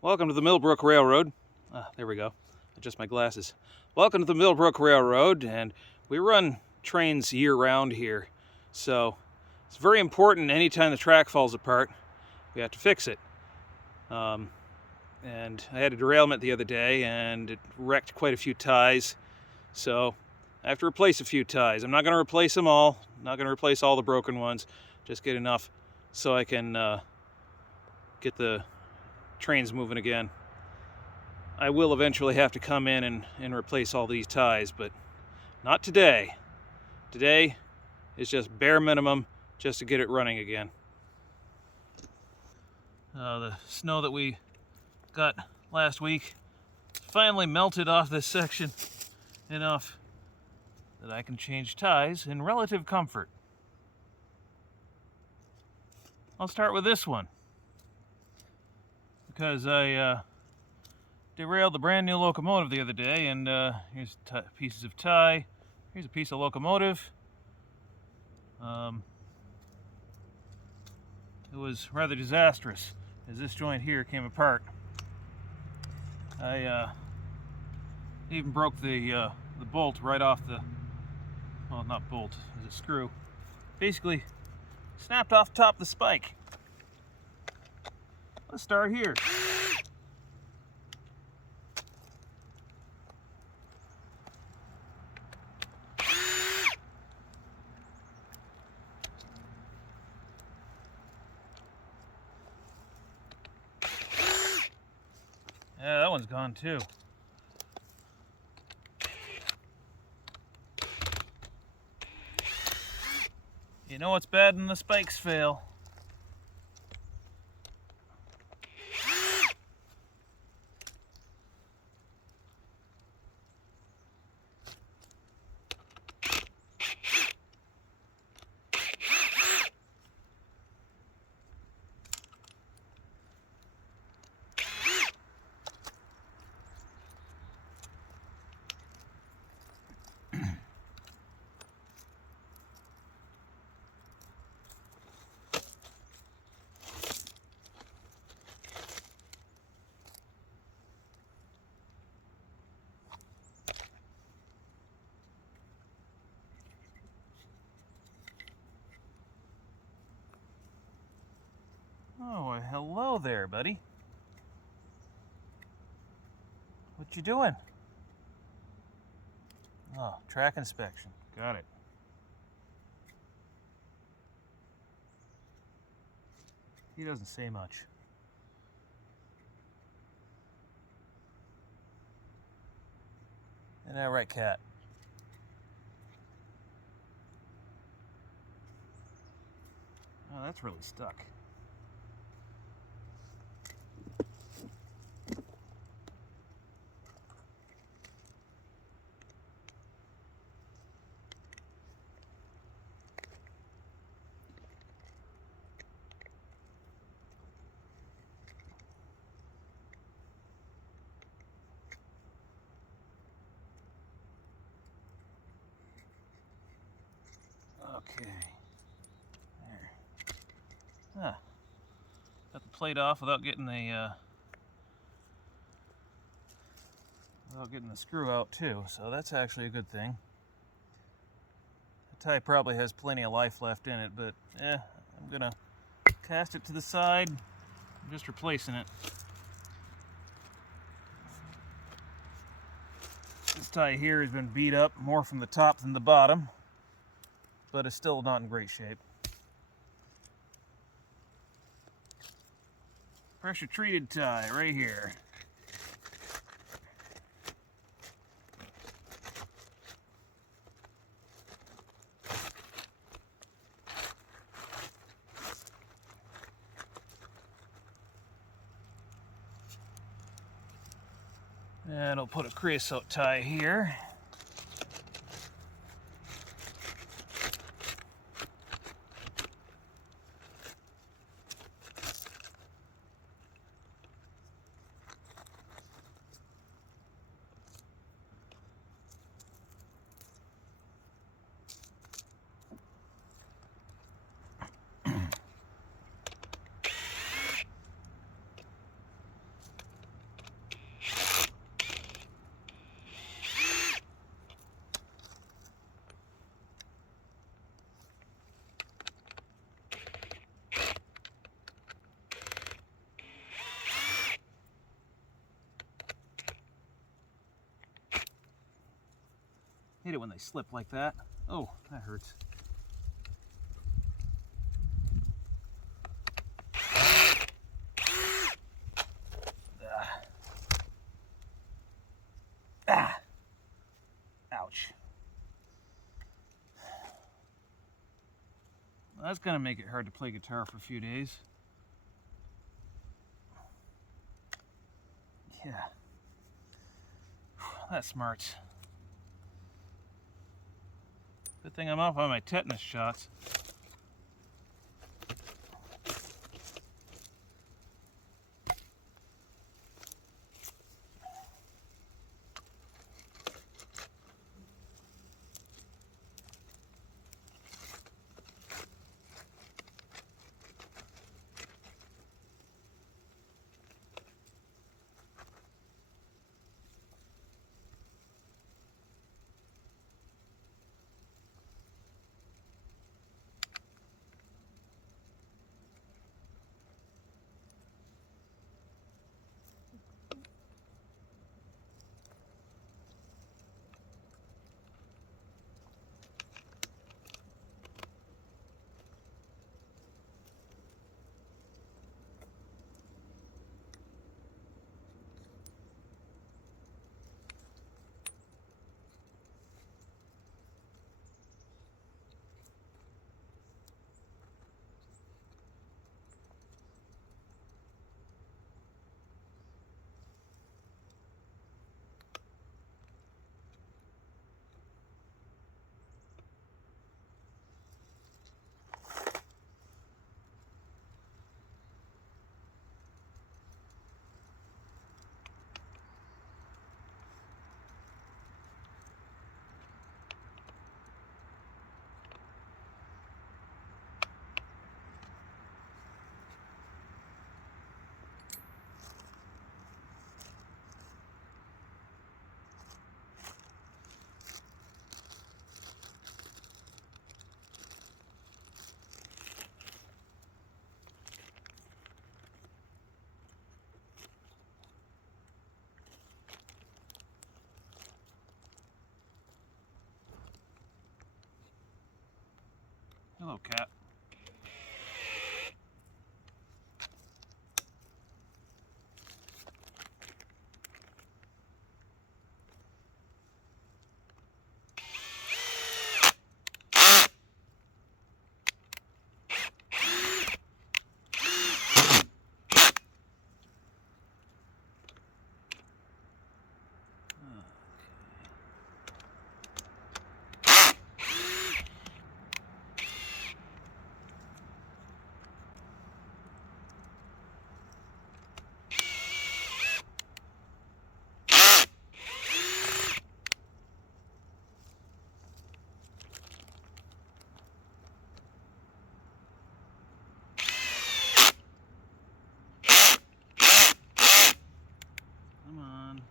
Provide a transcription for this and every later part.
Welcome to the Millbrook Railroad. There we go. Adjust my glasses. Welcome to the Millbrook Railroad, and we run trains year-round here. So it's very important anytime the track falls apart, we have to fix it. And I had a derailment the other day, and it wrecked quite a few ties. So I have to replace a few ties. I'm not going to replace them all. Not going to replace all the broken ones. Just get enough so I can get the trains moving again. I will eventually have to come in and replace all these ties, but not today. Today is just bare minimum just to get it running again. The snow that we got last week finally melted off this section enough that I can change ties in relative comfort. I'll start with this one because I derailed the brand new locomotive the other day, and here's pieces of tie. Here's a piece of locomotive. It was rather disastrous as this joint here came apart. I even broke the bolt right off the, well, not bolt, it's a screw. Basically snapped off the top of the spike. Let's start here. Yeah, that one's gone too. You know what's bad when the spikes fail? Oh, well, hello there, buddy. What you doing? Oh, track inspection. Got it. He doesn't say much. Isn't that right, cat? Oh, that's really stuck. Okay. There. Got the plate off without getting the screw out too, so that's actually a good thing. The tie probably has plenty of life left in it, but I'm gonna cast it to the side. I'm just replacing it. This tie here has been beat up more from the top than the bottom, but it's still not in great shape. Pressure treated tie right here. And I'll put a creosote tie here. Hate it when they slip like that. Oh, that hurts. Ouch. Well, that's gonna make it hard to play guitar for a few days. Yeah. That smarts. Good thing I'm off on my tetanus shots. Hello, cat. Come on.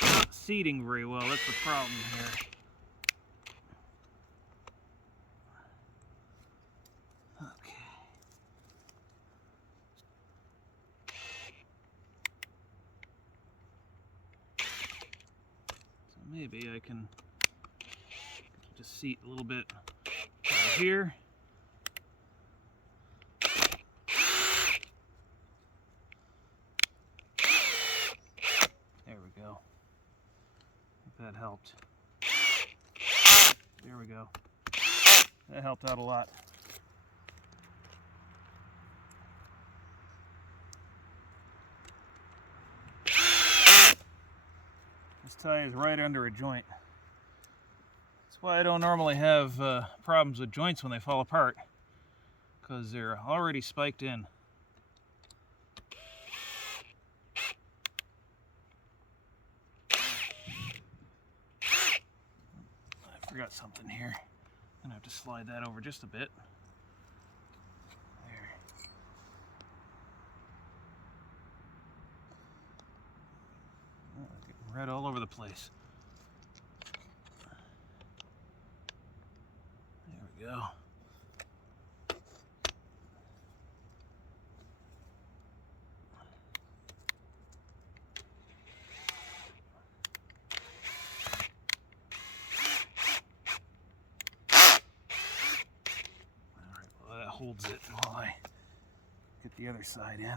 Not seating very well, that's the problem here. Okay. So maybe I can just seat a little bit over here. There we go. I think that helped. There we go. That helped out a lot. This tie is right under a joint. That's why I don't normally have problems with joints when they fall apart, because they're already spiked in. I forgot something here. I'm gonna have to slide that over just a bit. There. Oh, getting red all over the place. There we go. the other side in.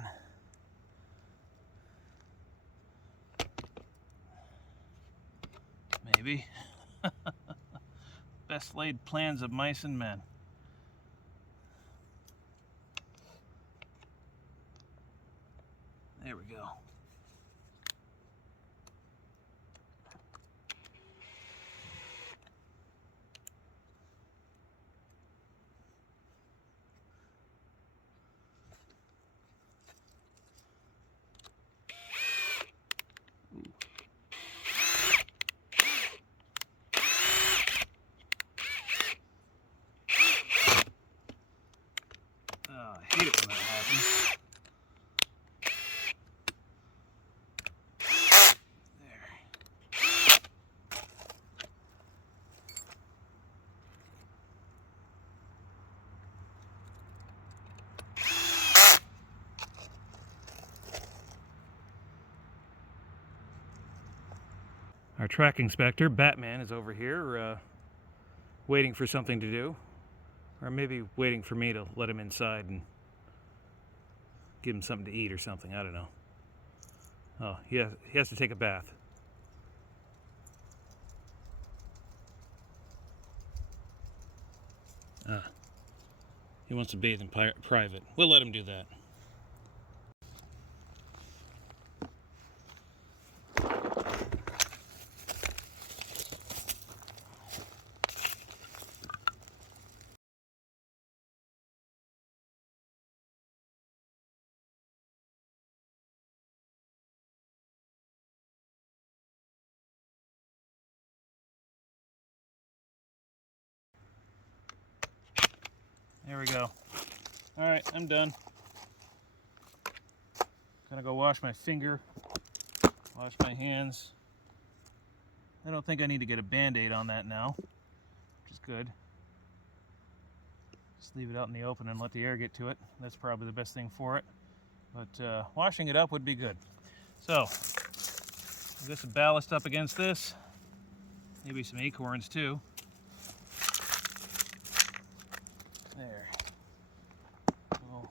Maybe. Best laid plans of mice and men. There we go. I hate it when that happens. There. Our track inspector, Batman, is over here waiting for something to do. Or maybe waiting for me to let him inside and give him something to eat or something. I don't know. Oh, he has to take a bath. He wants to bathe in private. We'll let him do that. There we go. All right, I'm done. Gonna go wash my finger, wash my hands. I don't think I need to get a Band-Aid on that now, which is good. Just leave it out in the open and let the air get to it. That's probably the best thing for it. But washing it up would be good. So, I'll get some ballast up against this. Maybe some acorns too. There. Oh,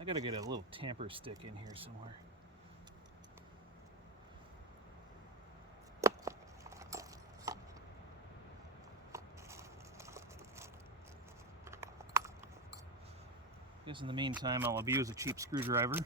I gotta get a little tamper stick in here somewhere. Guess in the meantime I'll abuse a cheap screwdriver.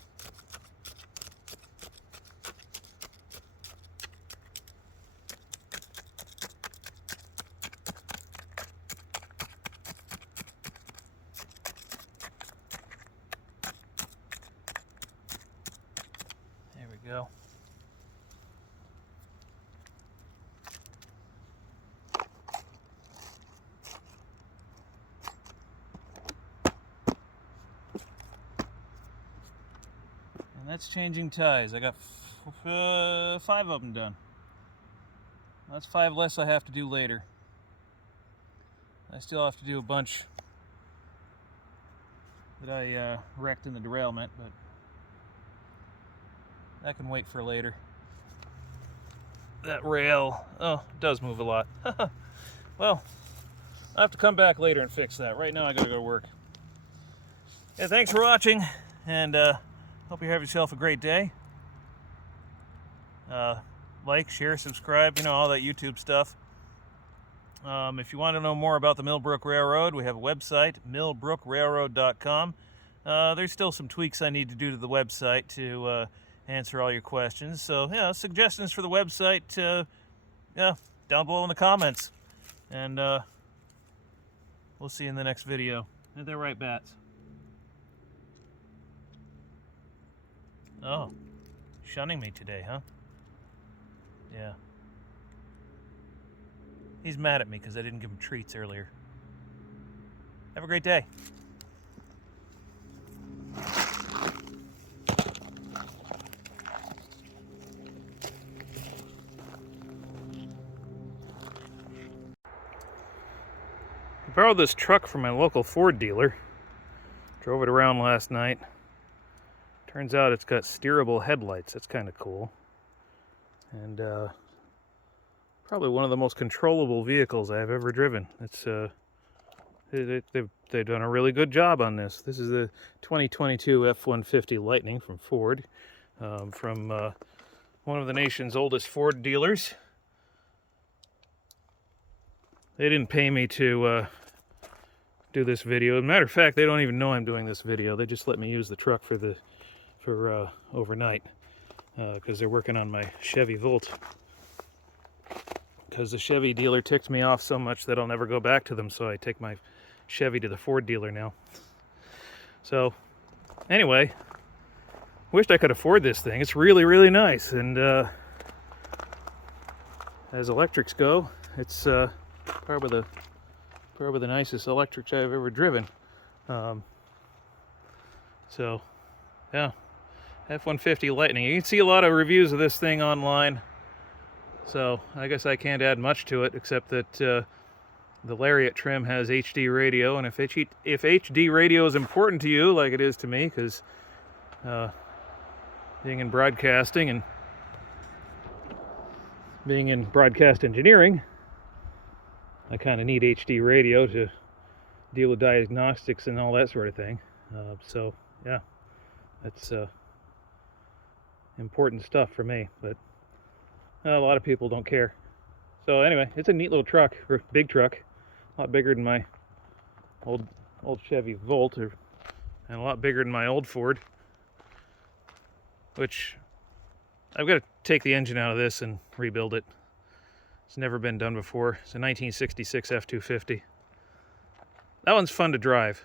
There we go. And that's changing ties. I got 5 of them done. That's 5 less I have to do later. I still have to do a bunch that I wrecked in the derailment, but that can wait for later. That rail, oh, it does move a lot. Well, I'll have to come back later and fix that. Right now I gotta go to work. Yeah, thanks for watching, and hope you have yourself a great day. Like, share, subscribe, you know, all that YouTube stuff. If you want to know more about the Millbrook Railroad, we have a website, millbrookrailroad.com. There's still some tweaks I need to do to the website to answer all your questions. So, yeah, suggestions for the website, yeah, down below in the comments. And we'll see you in the next video. Ain't that right, Bats? Oh, shunning me today, huh? Yeah. He's mad at me because I didn't give him treats earlier. Have a great day. I borrowed this truck from my local Ford dealer. Drove it around last night. Turns out it's got steerable headlights. That's kind of cool. And probably one of the most controllable vehicles I've ever driven. It's They've done a really good job on this. This is the 2022 F-150 Lightning from Ford, from one of the nation's oldest Ford dealers. They didn't pay me to do this video. As a matter of fact, they don't even know I'm doing this video. They just let me use the truck for overnight because they're working on my Chevy Volt. Because the Chevy dealer ticked me off so much that I'll never go back to them, so I take my Chevy to the Ford dealer now. So, anyway, wished I could afford this thing. It's really, really nice, and as electrics go, it's probably the nicest electric I've ever driven. So, yeah, F-150 Lightning. You can see a lot of reviews of this thing online. So I guess I can't add much to it, except that the Lariat trim has HD radio, and if HD radio is important to you, like it is to me, because being in broadcasting and being in broadcast engineering, I kind of need HD radio to deal with diagnostics and all that sort of thing. So yeah, that's important stuff for me, but a lot of people don't care. So anyway, it's a neat little truck, or big truck, a lot bigger than my old Chevy Volt, and a lot bigger than my old Ford, which I've got to take the engine out of this and rebuild it. It's never been done before. It's a 1966 F-250. That one's fun to drive.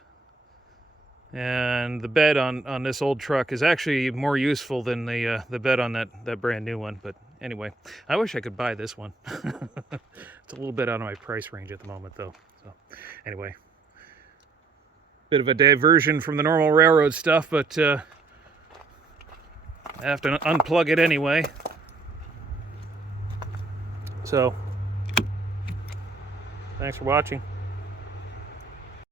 And the bed on this old truck is actually more useful than the bed on that brand new one. But anyway, I wish I could buy this one. It's a little bit out of my price range at the moment, though. So anyway, bit of a diversion from the normal railroad stuff, but I have to unplug it anyway. So thanks for watching.